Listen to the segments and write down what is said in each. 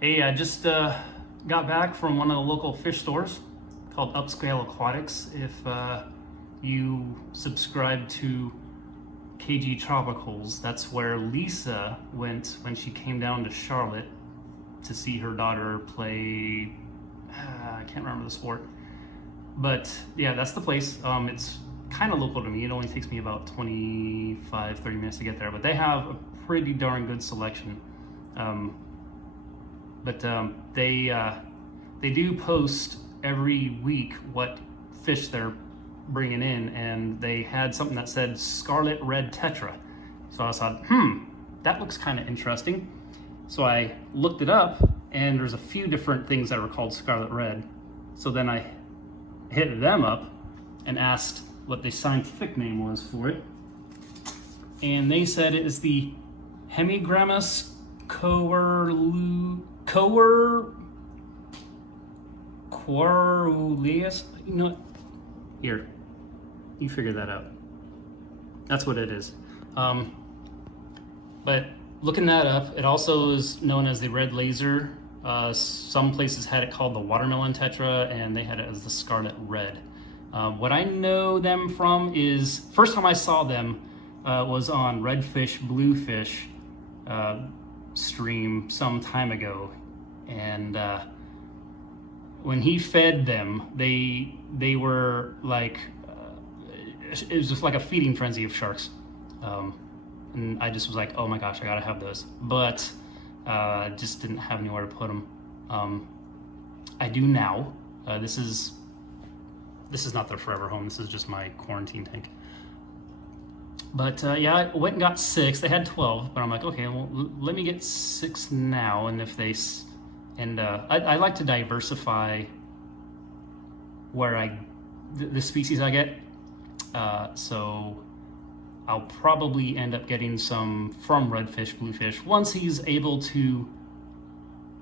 Hey, I just got back from one of the local fish stores called Upscale Aquatics. If you subscribe to KG Tropicals, that's where Lisa went when she came down to Charlotte to see her daughter play. I can't remember the sport, but yeah, that's the place. It's kind of local to me. It only takes me about 25-30 minutes to get there, but they have a pretty darn good selection. Um, but they do post every week what fish they're bringing in, and they had something that said scarlet red tetra. So I thought, that looks kind of interesting. So I looked it up, and there's a few different things that were called scarlet red. So then I hit them up and asked what the scientific name was for it, and they said it is the Hemigrammus quaruleus. You know what? Here, you figure that out. That's what it is. But looking that up, it also is known as the red laser. Some places had it called the watermelon tetra, and they had it as the scarlet red. What I know them from is, first time I saw them was on Redfish Bluefish stream some time ago, and when he fed them, they were like it was just like a feeding frenzy of sharks, and I just was like, oh my gosh, I gotta have those, but just didn't have anywhere to put them. I do now. This is not their forever home. This is just my quarantine tank. But yeah, I went and got 6. They had 12, but I'm like, okay, well, let me get 6 now. And if they, I like to diversify where the species I get. So I'll probably end up getting some from Redfish Bluefish once he's able to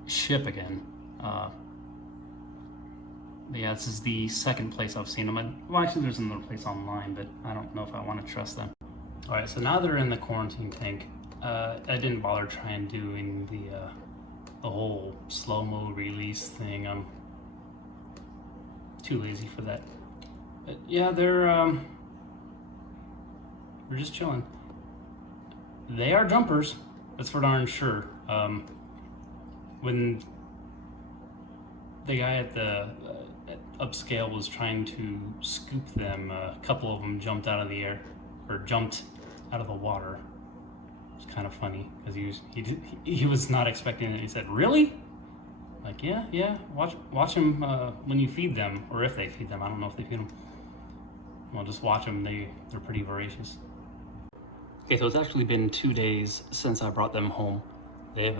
ship again. But yeah, this is the second place I've seen them. Well, actually, there's another place online, but I don't know if I want to trust them. All right, so now they're in the quarantine tank. I didn't bother trying doing the whole slow-mo release thing. I'm too lazy for that. But yeah, they're just chilling. They are jumpers, that's for darn sure. When the guy at the at Upscale was trying to scoop them, a couple of them jumped out of the air, or jumped out of the water. It's kind of funny because he was not expecting it. He said, "Really?" Like, yeah. Watch them when you feed them, or if they feed them. I don't know if they feed them. Well, just watch them. They're pretty voracious. Okay, so it's actually been 2 days since I brought them home. They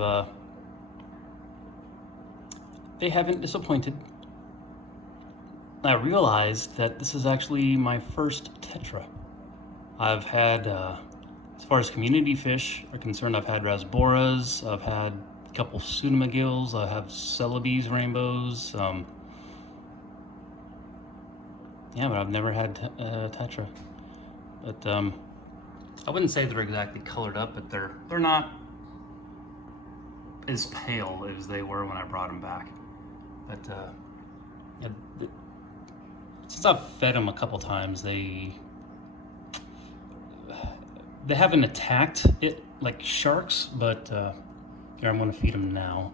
haven't disappointed. I realized that this is actually my first tetra. I've had, as far as community fish are concerned, I've had rasboras, I've had a couple pseudomagills, I have celebes rainbows. Yeah, but I've never had tetra. But I wouldn't say they're exactly colored up, but they're not as pale as they were when I brought them back. But yeah, since I've fed them a couple times, they haven't attacked it like sharks, but here, I'm going to feed them now.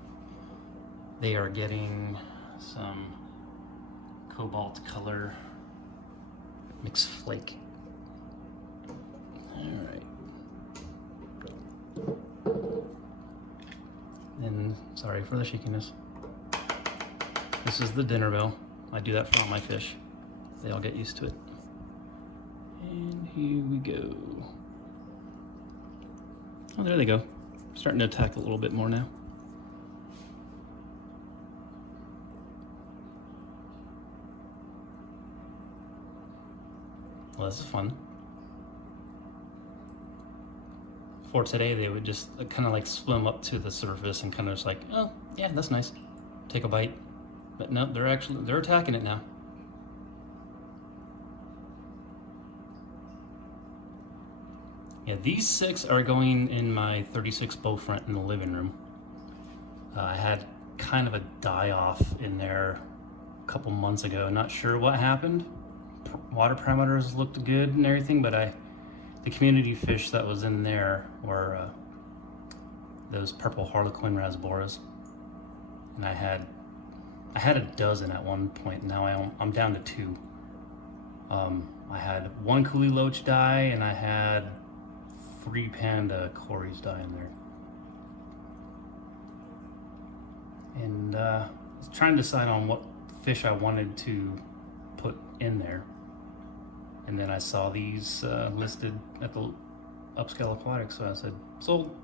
They are getting some cobalt color mixed flake. All right. And sorry for the shakiness. This is the dinner bell. I do that for all my fish. They all get used to it. And here we go. Oh, there they go. Starting to attack a little bit more now. Well, this is fun. For today, they would just kind of like swim up to the surface and kind of just like, oh, yeah, that's nice. Take a bite. But no, they're attacking it now. Yeah, these 6 are going in my 36 bow front in the living room. I had kind of a die-off in there a couple months ago. Not sure what happened. Water parameters looked good and everything, but the community fish that was in there were those purple harlequin rasboras, and I had a dozen at one point. Now I'm down to 2. I had 1 coolie loach die, and I had 3 panda cories die in there. And I was trying to decide on what fish I wanted to put in there. And then I saw these listed at the Upscale Aquatics, so I said, sold.